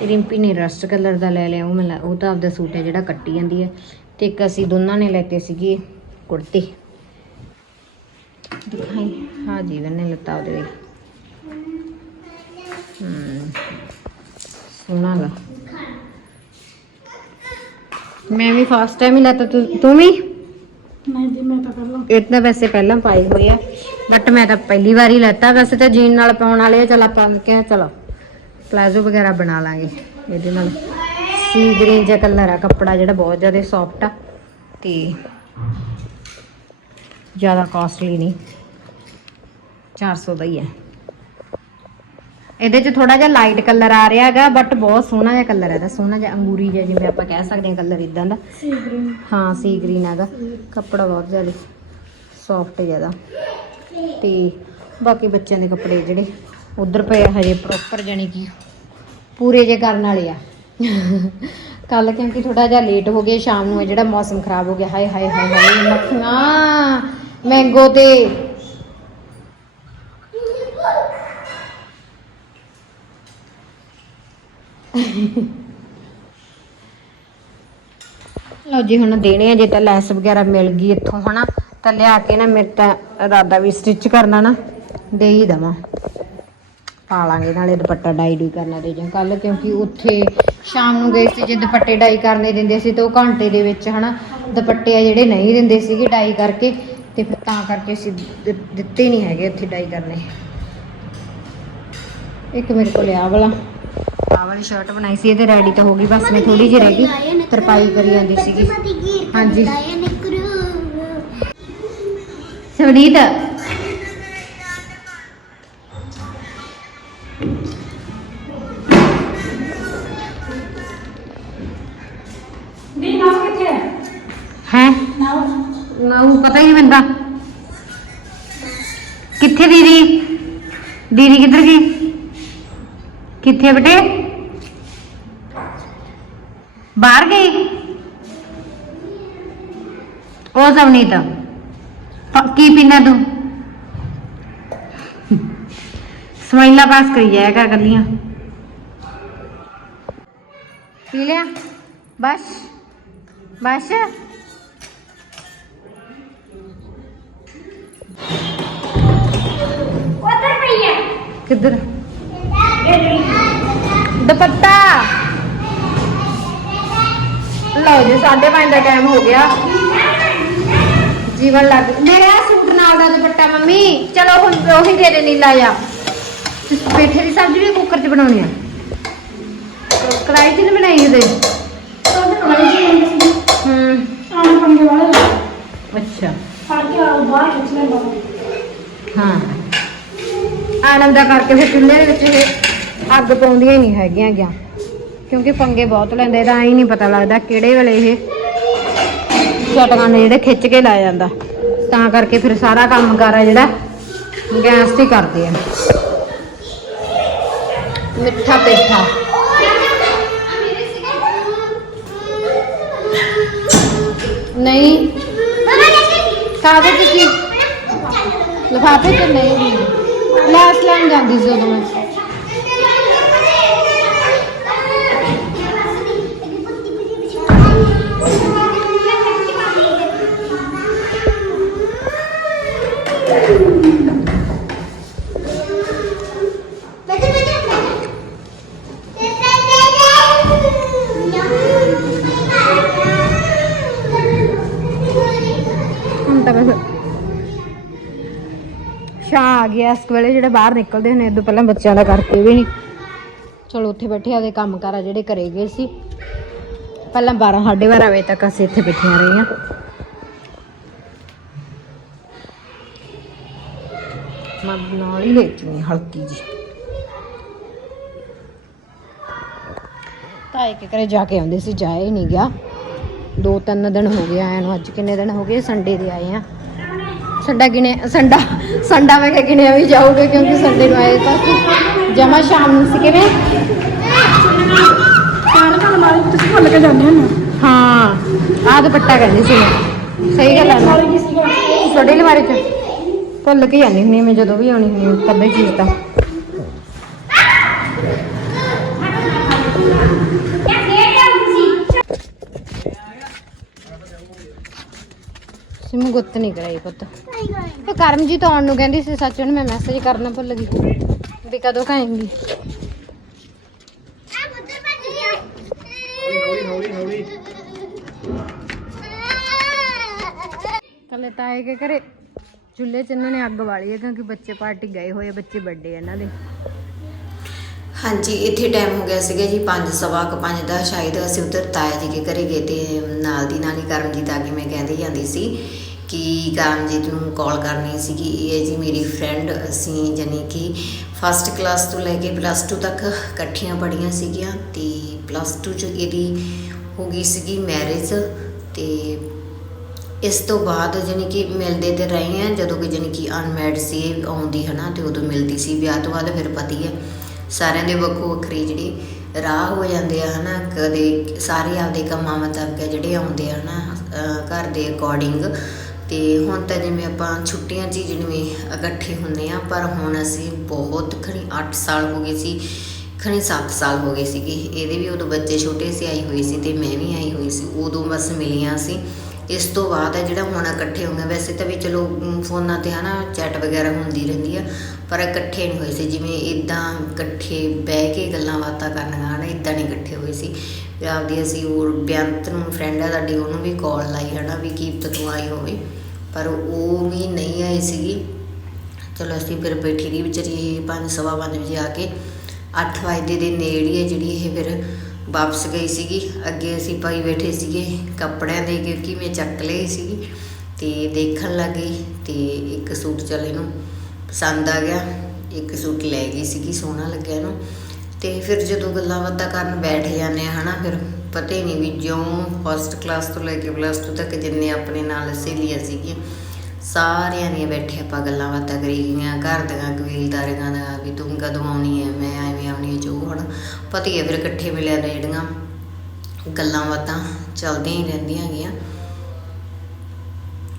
ਰਿੰਪੀ ਨੇ ਰਸਟ ਕਲਰ ਦਾ ਲੈ ਲਿਆ ਉਹ ਮੈਂ ਲੈ- ਉਹ ਤਾਂ ਆਪਦਾ ਸੂਟ ਹੈ ਜਿਹੜਾ ਕੱਟੀ ਜਾਂਦੀ ਹੈ। ਤੇ ਇੱਕ ਅਸੀਂ ਦੋਨਾਂ ਨੇ ਲੈਤੇ ਸੀਗੇ ਕੁੜਤੇ। ਦਿਖਾਈ। ਹਾਂ ਜੀਵਨ ਨੇ ਲੱਤਾ ਉਹਦੇ ਹਮ ਸੋਹਣਾ ਗਾ ਮੈਂ ਵੀ ਫਸਟ ਟਾਈਮ ਹੀ ਲੈਤਾ ਤੂੰ ਵੀ? ਮੈਂ ਜੀ ਮੈਂ ਤਾਂ ਪਹਿਲਾਂ ਤਾਂ ਵੈਸੇ ਪਹਿਲਾਂ ਪਾਏ ਹੋਏ ਆ ਬਟ ਮੈਂ ਤਾਂ ਪਹਿਲੀ ਵਾਰ ਹੀ ਲੈਤਾ ਵੈਸੇ ਤਾਂ ਜੀਨ ਨਾਲ ਪਾਉਣ ਵਾਲੇ ਆ ਚਲ ਆਪਾਂ ਕਿਹਾ ਚਲੋ। ਪਲਾਜ਼ੋ ਵਗੈਰਾ ਬਣਾ ਲਾਂਗੇ ਇਹਦੇ ਨਾਲ। ਸੀ ਗ੍ਰੀਨ ਜਿਹਾ ਕਲਰ ਆ ਕੱਪੜਾ ਜਿਹੜਾ ਬਹੁਤ ਜ਼ਿਆਦਾ ਸੌਫਟ ਆ ਤੇ ਜ਼ਿਆਦਾ ਕਾਸਟਲੀ ਨਹੀਂ। 400 ਦਾ ਹੀ ਹੈ ਇਹਦੇ 'ਚ ਥੋੜਾ ਜਿਹਾ ਲਾਈਟ ਕਲਰ ਆ ਰਿਹਾ ਹੈਗਾ ਬਟ ਬਹੁਤ ਸੋਹਣਾ ਜਿਹਾ ਕਲਰ ਹੈ ਦਾ ਸੋਹਣਾ ਜਿਹਾ ਅੰਗੂਰੀ ਜਿਹਾ ਜਿਵੇਂ ਆਪਾਂ ਕਹਿ ਸਕਦੇ ਹਾਂ ਕਲਰ ਇਦਾਂ ਦਾ। ਸੀ ਗ੍ਰੀਨ ਹਾਂ ਸੀ ਗ੍ਰੀਨ ਹੈਗਾ। ਕੱਪੜਾ ਬਹੁਤ ਜ਼ਿਆਦਾ ਸੌਫਟ ਜ਼ਿਆਦਾ ਤੇ ਬਾਕੀ ਬੱਚਿਆਂ ਦੇ ਕੱਪੜੇ ਜਿਹੜੇ ਉਧਰ ਪਏ ਹਜੇ ਪ੍ਰੋਪਰ ਜਾਨੀ ਕਿ ਪੂਰੇ ਜੇ ਕਰਨ ਵਾਲੇ ਆ। ਕੱਲ ਕਿਉਂਕਿ ਥੋੜਾ ਜਿਹਾ ਲੇਟ ਹੋ ਗਿਆ, ਸ਼ਾਮ ਨੂੰ ਜਿਹੜਾ ਮੌਸਮ ਖਰਾਬ ਹੋ ਗਿਆ, ਹਾਏ ਹਾਏ ਹਾਏ ਹਾਏ ਮੱਖੀਆਂ ਮੈਂਗੋ ਤੇ। ਲਓ ਜੀ, ਹੁਣ ਦੇਣੇ ਆ, ਜੇ ਤਾਂ ਲੈਸ ਵਗੈਰਾ ਮਿਲ ਗਈ ਇੱਥੋਂ, ਹਨਾ। ਤਾਂ ਲਿਆ ਕੇ ਨਾ ਮੇਰੇ ਤਾਂ ਇਰਾਦਾ ਵੀ ਸਟਿਚ ਕਰਨਾ ਨਾ, ਦੇ ਹੀ ਦਵਾਂ। ਪਾ ਲਾਂਗੇ ਨਾਲੇ ਦੁਪੱਟਾ ਡਾਈ ਡੂਈ ਕਰਨਾ ਦੇ ਜਾਂ ਕੱਲ ਕਿਉਂਕਿ ਉੱਥੇ ਸ਼ਾਮ ਨੂੰ ਗਏ ਸੀ ਜੇ ਦੁਪੱਟੇ ਡਾਈ ਕਰਨੇ ਦਿੰਦੇ ਸੀ ਤਾਂ ਉਹ ਘੰਟੇ ਦੇ ਵਿੱਚ ਹਨਾ ਦੁਪੱਟੇ ਆ ਜਿਹੜੇ ਨਹੀਂ ਦਿੰਦੇ ਸੀਗੇ ਡਾਈ ਕਰਕੇ ਤੇ ਫਿਰ ਤਾਂ ਕਰਕੇ ਅਸੀਂ ਦਿੱਤੇ ਨਹੀਂ ਹੈਗੇ ਉੱਥੇ ਡਾਈ ਕਰਨੇ। ਇੱਕ ਮੇਰੇ ਕੋਲ ਆਹ ਵਾਲਾ ਆਹ ਵਾਲੀ ਸ਼ਰਟ ਬਣਾਈ ਸੀ ਇਹ ਤੇ ਰੈਡੀ ਤਾਂ ਹੋ ਗਈ ਬਸ ਮੈਂ ਥੋੜੀ ਜਿਹੀ ਰਹਿ ਗਈ ਤਰਪਾਈ ਕਰੀ ਜਾਂਦੀ ਸੀਗੀ। ਹਾਂਜੀ। ਸਵਨੀਤ ਉਹ ਪਤਾ ਹੀ ਨਹੀਂ ਬੰਦਾ ਕਿੱਥੇ ਦੀਦੀ? ਦੀਦੀ ਕਿੱਧਰ ਗਈ? ਕਿੱਥੇ ਬਟੇ? ਬਾਹਰ ਗਈ? ਉਹ ਸਭ ਨਹੀਂ ਪ- ਕੀ ਪੀਣਾ ਤੂੰ? ਸਮਾਈਲਾ ਪਾਸ ਕਰੀ ਜਾਇਆ ਕਰ ਗੱਲੀਆਂ ਪੀ ਲਿਆ? ਬਸ। ਬਸ। ਉਧਰ ਪਈ ਹੈ ਕਿੱਧਰ? ਦੁਪੱਟਾ। ਲਓ ਜੀ 5:30 ਦਾ ਟਾਈਮ ਹੋ ਗਿਆ। ਜੀਵਨ ਲੱਗ ਮੇਰੇ ਆ ਸੂਟ ਨਾਲ ਦਾ ਦੁਪੱਟਾ ਮੰਮੀ। ਚਲੋ ਹੁਣ ਉਹੀ ਦੇ ਦੇ ਨੀਲਾ ਜਾ ਪੇਠੇ ਦੀ ਸਬਜ਼ੀ ਵੀ ਕੁੱਕਰ 'ਚ ਬਣਾਉਣੀ ਆ? ਕੜਾਈ 'ਚ ਨਹੀਂ ਬਣਾਈ ਉਹਦੇ ਹੂੰ। ਅੱਛਾ। ਹਾਂ। ਆਨੰਦ ਦਾ ਕਰਕੇ ਫਿਰ ਚੁੱਲ੍ਹੇ ਦੇ ਵਿੱਚ ਇਹ ਅੱਗ ਪਾਉਂਦੀਆਂ ਹੀ ਨਹੀਂ ਹੈਗੀਆਂ ਗਿਆ। ਕਿਉਂਕਿ ਪੰਗੇ ਬਹੁਤ ਲੈਂਦੇ ਤਾਂ ਹੀ ਨਹੀਂ ਪਤਾ ਲੱਗਦਾ ਕਿਹੜੇ ਵੇਲੇ ਇਹ ਛਟਕਾਂ ਨੇ ਜਿਹੜੇ ਖਿੱਚ ਕੇ ਲਾਇਆ ਜਾਂਦਾ। ਤਾਂ ਕਰਕੇ ਫਿਰ ਸਾਰਾ ਕੰਮ ਕਾਰ ਜਿਹੜਾ ਗੈਸ ਤੇ ਕਰਦੇ ਆ। ਮਿੱਠਾ ਪੇਠਾ। ਨਹੀਂ। ਕਾਗਜ਼ ਚ ਕੀ? ਲਿਫਾਫੇ ਚ ਨਹੀਂ। ਲੈਸ ਲੈਣ ਜਾਂਦੀ ਸੀ ਉਦੋਂ ਮੈਂ। ਇਸ ਵੇਲੇ ਜਿਹੜੇ ਬਾਹਰ ਨਿਕਲਦੇ ਨੇ ਇਦੋਂ ਪਹਿਲਾਂ ਬੱਚਿਆਂ ਦਾ ਕਰਕੇ ਵੀ ਨਹੀਂ। ਚਲੋ, ਉੱਥੇ ਬੈਠੇ ਆਦੇ ਕੰਮ ਕਾਰ ਜਿਹੜੇ ਕਰੇ ਗਏ ਸੀ। ਪਹਿਲਾਂ 12 12:30 ਵਜੇ ਤੱਕ ਅਸੀਂ ਇੱਥੇ ਬੈਠੀਆਂ ਰਹੀਆਂ ਮੈਂ ਨਾਲ ਹੀ ਵੇਚਣੀ ਹਲਕੀ ਜੀ ਤਾਂ ਇੱਕ ਕਰੇ ਜਾ ਕੇ ਆਉਂਦੇ ਸੀ ਜਾਏ ਹੀ ਨਹੀਂ ਗਿਆ। ਦੋ ਤਿੰਨ ਦਿਨ ਹੋ ਗਏ ਆਇਆ ਨੂੰ, ਅੱਜ ਕਿੰਨੇ ਦਿਨ ਹੋ ਗਏ, ਸੰਡੇ ਦੇ ਆਏ ਆ। ਸੰਡਾ ਗਿਣੇ ਸੰਡਾ ਸੰਡਾ ਮੈਂ ਗਿਣਿਆ ਵੀ ਜਾਊਗਾ ਕਿਉਂਕਿ ਸੰਡੇ ਨੂੰ ਆਏ ਤਾਂ ਜਮਾ ਸ਼ਾਮ ਨੂੰ ਸੀ ਕਿਵੇਂ? ਕਾਣ ਕਾਣ ਵਾਲੇ ਤੁਸੀਂ ਭੁੱਲ ਕੇ ਜਾਂਦੇ ਹੋ ਹਾਂ ਆਹ ਦੁਪੱਟਾ ਕਹਿੰਦੀ ਸੀ ਮੈਂ। ਸਹੀ ਗੱਲ ਹੈ ਛੋਟੇ ਅਲਮਾਰੀ ਚ ਭੁੱਲ ਕੇ ਜਾਂਦੀ ਹੁੰਦੀ ਮੈਂ ਜਦੋਂ ਵੀ ਆਉਣੀ ਹੁੰਦੀ ਕਦੇ ਚੀਜ਼ ਤਾਂ। ਸਿਮੂ ਗੁੱਤ ਨਹੀਂ ਕਰਾਈ ਪੁੱਤ। ਤੇ ਕਰਮਜੀਤ ਆਉਣ ਨੂੰ ਕਹਿੰਦੀ ਸੀ, ਸੱਚ ਉਹਨੂੰ ਮੈਂ ਮੈਸੇਜ ਕਰਨਾ ਭੁੱਲ ਗਈ। ਵੀ ਕਦੋਂ ਖਾਏਂਗੀ? ਕੱਲੇ ਤਾਏ ਕੇ ਘਰੇ ਚੁੱਲ੍ਹੇ 'ਚ ਇਹਨਾਂ ਨੇ ਅੱਗ ਬਾਲੀ ਹੈ, ਕਿਉਂਕਿ ਬੱਚੇ ਪਾਰਟੀ ਗਏ ਹੋਏ ਬੱਚੇ ਵੱਡੇ ਇਹਨਾਂ ਦੇ। ਹਾਂਜੀ, ਇੱਥੇ ਟਾਈਮ ਹੋ ਗਿਆ ਸੀਗਾ ਜੀ 5 ਸਵਾ ਕੁ ਪੰਜ ਦਾ, ਸ਼ਾਇਦ ਅਸੀਂ ਉਧਰ ਤਾਇਆ ਜੀ ਦੇ ਘਰੇ ਗਏ ਤੇ ਨਾਲ ਦੀ ਨਾਲ ਹੀ ਕਰਮਜੀਤ ਆ ਕੇ ਮੈਂ ਕਹਿੰਦੀ ਜਾਂਦੀ ਸੀ ਕਿ ਕਰਮਜੀਤ ਨੂੰ ਕਾਲ ਕਰਨੀ ਸੀਗੀ ਇਹ ਹੈ ਜੀ ਮੇਰੀ ਫਰੈਂਡ ਅਸੀਂ ਜਾਨੀ ਕਿ ਫਸਟ ਕਲਾਸ ਤੋਂ ਲੈ ਕੇ ਪਲੱਸ 2 ਤੱਕ ਇਕੱਠੀਆਂ ਪੜ੍ਹੀਆਂ ਸੀਗੀਆਂ ਤੇ ਪਲੱਸ 2 ਚ ਇਹਦੀ ਹੋ ਗਈ ਸੀਗੀ ਮੈਰਿਜ ਤੇ ਇਸ ਤੋਂ ਬਾਅਦ ਜਾਣੀ ਕਿ ਮਿਲਦੇ ਤੇ ਰਹੇ ਆ, ਜਦੋਂ ਕਿ ਜਾਣੀ ਕਿ ਅਨਮੈਰਿਡ ਸੀ, ਇਹ ਆਉਂਦੀ ਹਨਾ ਤੇ ਉਦੋਂ ਮਿਲਦੀ ਸੀ, ਵਿਆਹ ਤੋਂ ਬਾਅਦ ਫਿਰ ਪਤੀ ਹੈ। ਸਾਰਿਆਂ ਦੇ ਵੱਖੋ ਵੱਖਰੇ ਜਿਹੜੇ ਰਾਹ ਹੋ ਜਾਂਦੇ ਆ, ਹਨਾ? ਕਦੇ ਸਾਰੇ ਆਪਦੇ ਕੰਮਾਂ ਮੁਤਾਬਕ ਜਿਹੜੇ ਆਉਂਦੇ ਆ, ਹਨਾ? ਅਹ ਘਰ ਦੇ ਅਕੋਰਡਿੰਗ ਤੇ ਹੁਣ ਤਾਂ ਜਿਵੇਂ ਆਪਾਂ ਛੁੱਟੀਆਂ 'ਚ ਹੀ ਜਿਵੇਂ ਇਕੱਠੇ ਹੁੰਦੇ ਆ, ਪਰ ਹੁਣ ਅਸੀਂ ਬਹੁਤ ਖਣੀ 8 ਸਾਲ ਹੋ ਗਏ ਸੀ, ਖਣੀ 7 ਸਾਲ ਹੋ ਗਏ ਸੀਗੇ। ਇਹਦੇ ਵੀ ਉਦੋਂ ਬੱਚੇ ਛੋਟੇ ਸੀ, ਆਈ ਹੋਈ ਸੀ ਤੇ ਮੈਂ ਵੀ ਆਈ ਹੋਈ ਸੀ। ਉਦੋਂ ਬਸ ਮਿਲੀਆਂ ਸੀ। ਇਸ ਤੋਂ ਬਾਅਦ ਹੈ ਜਿਹੜਾ ਹੁਣ ਇਕੱਠੇ ਹੋਏ ਆ, ਵੈਸੇ ਤਾਂ ਵੀ ਚਲੋ ਫੋਨਾਂ ਤੇ ਹਨਾ ਚੈਟ ਵਗੈਰਾ ਹੁੰਦੀ ਰਹਿੰਦੀ ਆ ਪਰ ਇਕੱਠੇ ਨਹੀਂ ਹੋਏ ਸੀ ਜਿਵੇਂ ਇਦਾਂ ਇਕੱਠੇ ਬਹਿ ਕੇ ਗੱਲਾਂ ਬਾਤਾਂ ਕਰਨੀਆਂ ਹਨਾ ਇਦਾਂ ਨਹੀਂ ਇਕੱਠੇ ਹੋਏ ਸੀ। ਵੀ ਆਪਦੀ ਅਸੀਂ ਹੋਰ ਬੇਅੰਤ ਨੂੰ ਫਰੈਂਡ ਆ ਸਾਡੀ ਉਹਨੂੰ ਵੀ ਕਾਲ ਲਾਈ ਹਨਾ ਵੀ ਕੀਪਤ ਤੂੰ ਆਈ ਹੋਵੇ। ਪਰ ਉਹ ਵੀ ਨਹੀਂ ਆਈ ਸੀਗੀ। ਚਲੋ ਅਸੀਂ ਫਿਰ ਬੈਠੀ ਰਹੀ ਵਿਚਾਰੀ ਪੰਜ ਸਵਾ ਪੰਜ ਵਜੇ ਆ ਕੇ 8 ਵਜੇ ਦੇ ਨੇੜੇ ਹੈ ਜਿਹੜੀ ਇਹ ਫਿਰ ਵਾਪਸ ਗਈ ਸੀਗੀ। ਅੱਗੇ ਅਸੀਂ ਪਾਈ ਬੈਠੇ ਸੀਗੇ ਕੱਪੜਿਆਂ ਦੇ, ਕਿਉਂਕਿ ਮੈਂ ਚੱਕ ਲਈ ਸੀਗੀ ਤੇ ਦੇਖਣ ਲੱਗੀ ਤੇ ਇੱਕ ਸੂਟ ਚੱਲ ਇਹਨੂੰ ਪਸੰਦ ਆ ਗਿਆ। ਇੱਕ ਸੂਟ ਲੈ ਗਈ ਸੀਗੀ ਸੋਹਣਾ ਲੱਗਿਆ ਇਹਨੂੰ ਤੇ ਫਿਰ ਜਦੋਂ ਗੱਲਾਂ ਬਾਤਾਂ ਕਰਨ ਬੈਠ ਜਾਂਦੇ ਆ ਹਨਾ, ਫਿਰ ਪਤਾ ਹੀ ਨਹੀਂ ਵੀ ਜਿਉਂ ਫਸਟ ਕਲਾਸ ਤੋਂ ਲੈ ਕੇ ਪਲੱਸ 2 ਤੱਕ ਜਿੰਨੇ ਆਪਣੇ ਨਾਲ ਸਹੇਲੀਆਂ ਸੀਗੀਆਂ ਸਾਰਿਆਂ ਦੀਆਂ ਬੈਠੇ ਆਪਾਂ ਗੱਲਾਂ ਬਾਤਾਂ ਕਰੀ ਗਈਆਂ, ਘਰ ਦੀਆਂ ਕਬੀਲਦਾਰੀਆਂ ਦਾ ਵੀ ਤੂੰ ਕਦੋਂ ਆਉਣੀ ਹੈ ਮੈਂ ਐਵੇਂ ਆਉਣੀ ਹੈ ਜੋ ਹੁਣ। ਪਤਾ ਹੈ ਫਿਰ ਇਕੱਠੇ ਮਿਲਿਆ ਨੇ ਜਿਹੜੀਆਂ ਗੱਲਾਂ ਬਾਤਾਂ ਚੱਲਦੀਆਂ ਹੀ ਰਹਿੰਦੀਆਂ ਹੈਗੀਆਂ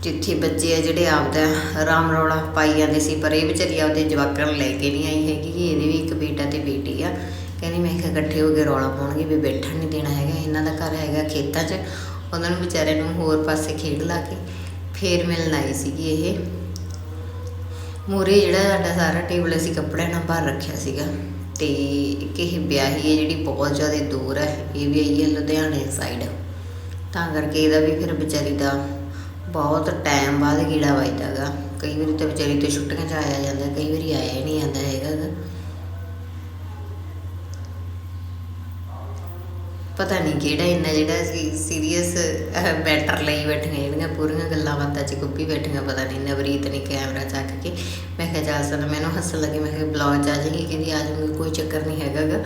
ਜਿੱਥੇ ਬੱਚੇ ਆ ਜਿਹੜੇ ਆਪਦਾ ਰਾਮ ਰੌਲਾ ਪਾਈ ਜਾਂਦੇ ਸੀ, ਪਰ ਇਹ ਵਿਚਾਰੀ ਆਪਦੇ ਜਵਾਕਾਂ ਨੂੰ ਲੈ ਕੇ ਨਹੀਂ ਆਈ ਹੈਗੀ ਕਿ ਇਹਦੇ ਵੀ ਇੱਕ ਬੇਟਾ ਤੇ ਬੇਟੀ ਆ। ਕਹਿੰਦੀ ਮੈਂ ਕਿਹਾ ਇਕੱਠੇ ਹੋ ਕੇ ਰੌਲਾ ਪਾਉਣਗੇ, ਵੀ ਬੈਠਣ ਨਹੀਂ ਦੇਣਾ ਹੈਗਾ, ਇਹਨਾਂ ਦਾ ਘਰ ਹੈਗਾ ਖੇਤਾਂ 'ਚ। ਉਹਨਾਂ ਨੂੰ ਵਿਚਾਰੇ ਨੂੰ ਹੋਰ ਪਾਸੇ ਖੇਡ ਲਾ ਕੇ। ਫੇਰ ਮਿਲਣ ਆਈ ਸੀਗੀ ਇਹ। ਮੂਰੇ ਜਿਹੜਾ ਸਾਡਾ ਸਾਰਾ ਟੇਬਲ ਅਸੀਂ ਕੱਪੜਿਆਂ ਨਾਲ ਭਰ ਰੱਖਿਆ ਸੀਗਾ ਤੇ ਇੱਕ ਇਹ ਵਿਆਹੀ ਹੈ ਜਿਹੜੀ ਬਹੁਤ ਜ਼ਿਆਦਾ ਦੂਰ ਹੈ, ਇਹ ਵੀ ਆਈ ਹੈ ਲੁਧਿਆਣੇ ਸਾਈਡ ਤਾਂ ਕਰਕੇ ਇਹਦਾ ਵੀ ਫਿਰ ਵਿਚਾਰੀ ਦਾ ਬਹੁਤ ਟਾਈਮ ਬਾਅਦ ਗੀੜਾ ਵੱਜਦਾਗਾ ਕਈ ਵਾਰੀ ਤਾਂ ਵਿਚਾਰੀ ਤੋਂ ਛੁੱਟੀਆਂ 'ਚ ਆਇਆ ਜਾਂਦਾ, ਕਈ ਵਾਰੀ ਆਇਆ ਹੀ ਨਹੀਂ ਜਾਂਦਾ ਹੈਗਾ ਪਤਾ ਨਹੀਂ ਕਿਹੜਾ ਇੰਨਾ ਜਿਹੜਾ ਸੀ ਸੀਰੀਅਸ ਮੈਟਰ ਲਈ ਬੈਠੀਆਂ ਜਿਹੜੀਆਂ ਪੂਰੀਆਂ ਗੱਲਾਂ ਬਾਤਾਂ 'ਚ ਗੁੱਪੀ ਬੈਠੀਆਂ, ਪਤਾ ਨਹੀਂ ਨਵਰੀਤ ਨੇ ਕੈਮਰਾ ਚੱਕ ਕੇ, ਮੈਂ ਕਿਹਾ ਜਾ ਸਨ ਮੈਨੂੰ ਹੱਸਣ ਲੱਗੀ, ਮੈਂ ਕਿਹਾ ਬਲੌਗ 'ਚ ਆ ਜਾਏਗੀ, ਕਹਿੰਦੀ ਆ ਜਾਊਗੀ, ਕੋਈ ਚੱਕਰ ਨਹੀਂ ਹੈਗਾ ਗਾ।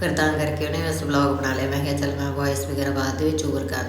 ਫਿਰ ਤਾਂ ਕਰਕੇ ਉਹਨੇ ਬਸ ਬਲੌਗ ਬਣਾ ਲਿਆ, ਮੈਂ ਕਿਹਾ ਚੱਲ ਮੈਂ ਵੌਇਸ ਵਗੈਰਾ ਬਾਅਦ ਦੇ ਵਿੱਚ ਹੋਰ ਕਰ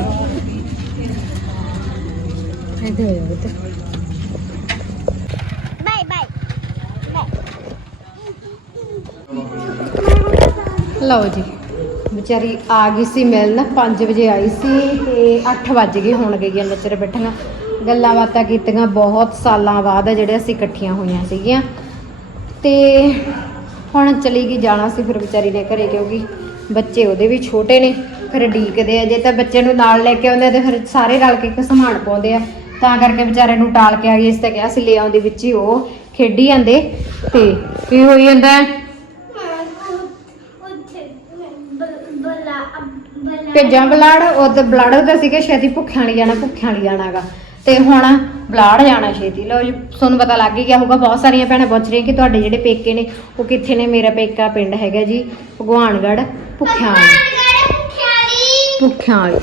ਲਓ ਜੀ। ਵਿਚਾਰੀ ਆ ਗਈ ਸੀ ਮਿਲਣ 5 ਵਜੇ ਆਈ ਸੀ ਤੇ 8 ਵੱਜ ਗਏ ਹੁਣ ਗਈਆਂ ਨਚਰ ਬੈਠੀਆਂ ਗੱਲਾਂ ਬਾਤਾਂ ਕੀਤੀਆਂ ਬਹੁਤ ਸਾਲਾਂ ਬਾਅਦ ਜਿਹੜੇ ਅਸੀਂ ਇਕੱਠੀਆਂ ਹੋਈਆਂ ਸੀਗੀਆਂ। ਤੇ ਹੁਣ ਚਲੀ ਗਈ ਜਾਣਾ ਸੀ ਫਿਰ ਵਿਚਾਰੀ ਨੇ ਘਰੇ ਕਿਉਂਕਿ ਬੱਚੇ ਉਹਦੇ ਵੀ ਛੋਟੇ ਨੇ, ਫਿਰ ਡੀਕਦੇ ਆ। ਜੇ ਤਾਂ ਬੱਚੇ ਨੂੰ ਨਾਲ ਲੈ ਕੇ ਆਉਂਦੇ ਆ ਤੇ ਫਿਰ ਸਾਰੇ ਰਲ ਕੇ ਇੱਕ ਸਮਾਨ ਪਾਉਂਦੇ ਆ। ਤਾਂ ਕਰਕੇ ਵਿਚਾਰੇ ਨੂੰ ਟਾਲ ਕੇ ਆ ਗਈ ਇਸ ਤਾਂ ਕਿਹਾ ਸੀ, ਲੈ ਆਉਂਦੇ ਵਿੱਚ ਹੀ ਉਹ ਖੇਡੀ ਜਾਂਦੇ ਤੇ ਕੀ ਹੋਈ ਜਾਂਦਾ ਭੇਜਾਂ ਬਲਾੜ ਤੇ ਬਲਾੜ ਦਾ ਸੀਗਾ ਛੇਤੀ ਭੁੱਖਿਆਂ ਨਹੀਂ ਜਾਣਾ ਭੁੱਖਿਆਂ ਨਹੀਂ ਜਾਣਾਗਾ। ਤੇ ਹੁਣ ਬਲਾੜ ਜਾਣਾ ਛੇਤੀ। ਲਓ ਜੀ ਤੁਹਾਨੂੰ ਪਤਾ ਲੱਗ ਹੀ ਗਿਆ ਹੋਊਗਾ ਬਹੁਤ ਸਾਰੀਆਂ ਭੈਣਾਂ ਪੁੱਛ ਰਹੀਆਂ ਕਿ ਤੁਹਾਡੇ ਜਿਹੜੇ ਪੇਕੇ ਨੇ ਉਹ ਕਿੱਥੇ ਨੇ? ਮੇਰਾ ਪੇਕਾ ਪਿੰਡ ਹੈਗਾ ਜੀ ਭਗਵਾਨਗੜ੍ਹ ਭੁੱਖਿਆਂ ਵਾਲੀ। ਭੁੱਖਿਆਂ ਵਾਲੀ।